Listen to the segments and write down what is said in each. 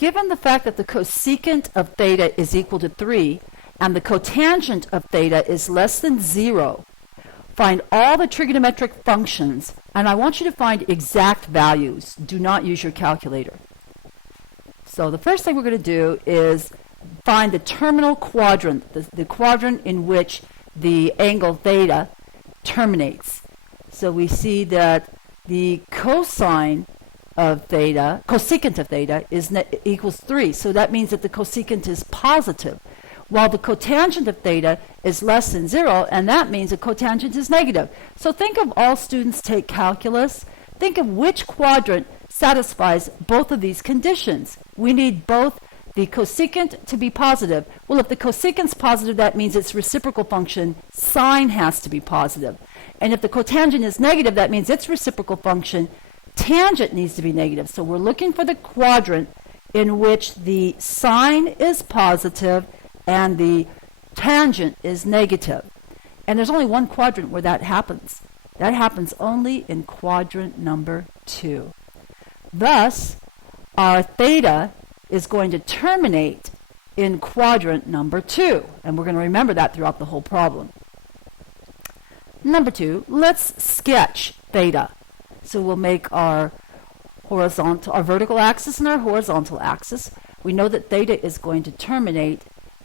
given the fact that the cosecant of theta is equal to 3 and the cotangent of theta is less than 0, find all the trigonometric functions, and I want you to find exact values. Do not use your calculator. So the first thing we're going to do is find the terminal quadrant, the quadrant in which the angle theta terminates. So we see that the cosecant of theta is equals 3. So that means that the cosecant is positive, while the cotangent of theta is less than 0, and that means the cotangent is negative. So think of all students take calculus. Think of which quadrant satisfies both of these conditions. We need both the cosecant to be positive. Well, if the cosecant's positive, that means its reciprocal function sine has to be positive. And if the cotangent is negative, that means its reciprocal function tangent needs to be negative. So we're looking for the quadrant in which the sine is positive and the tangent is negative. And there's only one quadrant where that happens. That happens only in quadrant number 2. Thus, our theta is going to terminate in quadrant number 2. And we're going to remember that throughout the whole problem. Number 2, let's sketch theta. So we'll make our vertical axis and our horizontal axis. We know that theta is going to terminate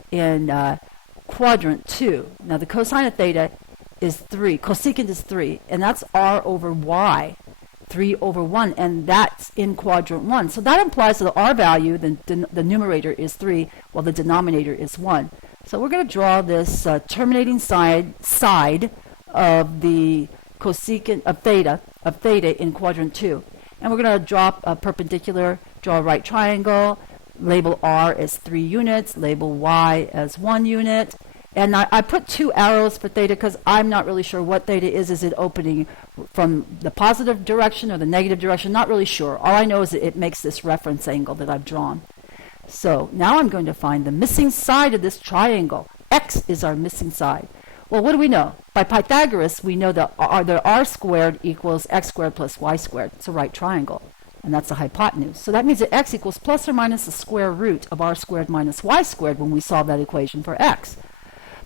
in quadrant 2. Now the cosine of theta is 3, cosecant is 3, and that's r over y, 3 over 1, and that's in quadrant 1. So that implies that the r value, the numerator is 3, while the denominator is 1. So we're going to draw this terminating side of the cosecant of theta in quadrant 2. And we're going to draw a perpendicular, draw a right triangle, label r as 3 units, label y as 1 unit. And I put 2 arrows for theta because I'm not really sure what theta is. Is it opening from the positive direction or the negative direction? Not really sure. All I know is that it makes this reference angle that I've drawn. So now I'm going to find the missing side of this triangle. X is our missing side. Well, what do we know? By Pythagoras, we know that r squared equals x squared plus y squared. It's a right triangle, and that's the hypotenuse. So that means that x equals plus or minus the square root of r squared minus y squared when we solve that equation for x.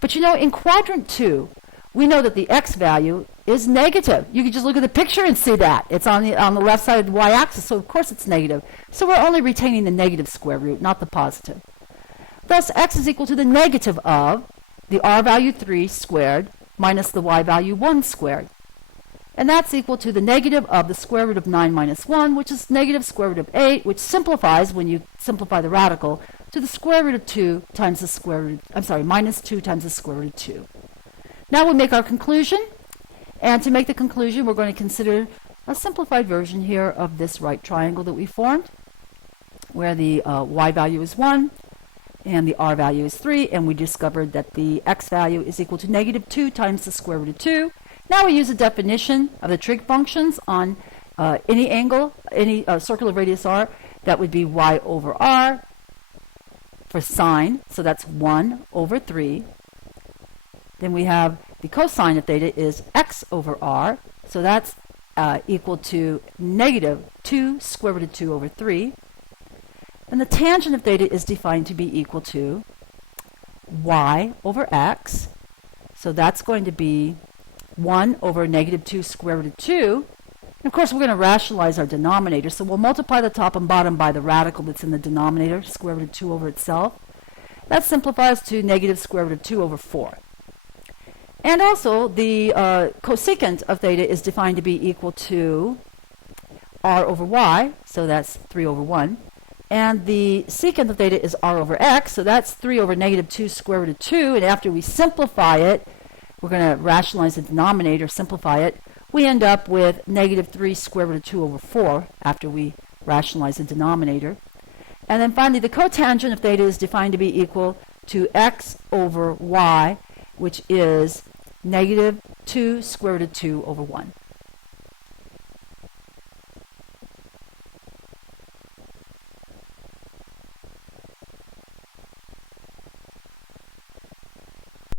But you know, in quadrant 2, we know that the x value is negative. You can just look at the picture and see that. It's on the left side of the y-axis, so of course it's negative. So we're only retaining the negative square root, not the positive. Thus, x is equal to the negative of the r value 3 squared minus the y value 1 squared. And that's equal to the negative of the square root of 9 minus 1, which is negative square root of 8, which simplifies, when you simplify the radical, to the square root of 2 times the square root, minus 2 times the square root of 2. Now we make our conclusion, and to make the conclusion, we're going to consider a simplified version here of this right triangle that we formed, where the y value is 1, and the r value is 3, and we discovered that the x value is equal to negative 2 times the square root of 2. Now we use a definition of the trig functions on any angle, any circular radius r. That would be y over r for sine, so that's 1 over 3. Then we have the cosine of theta is x over r, so that's equal to negative 2 square root of 2 over 3. And the tangent of theta is defined to be equal to y over x. So that's going to be 1 over negative 2 square root of 2. And of course, we're going to rationalize our denominator. So we'll multiply the top and bottom by the radical that's in the denominator, square root of 2 over itself. That simplifies to negative square root of 2 over 4. And also, the cosecant of theta is defined to be equal to r over y. So that's 3 over 1. And the secant of theta is r over x, so that's 3 over negative 2 square root of 2. And after we simplify it, we're going to rationalize the denominator, simplify it. We end up with negative 3 square root of 2 over 4 after we rationalize the denominator. And then finally, the cotangent of theta is defined to be equal to x over y, which is negative 2 square root of 2 over 1.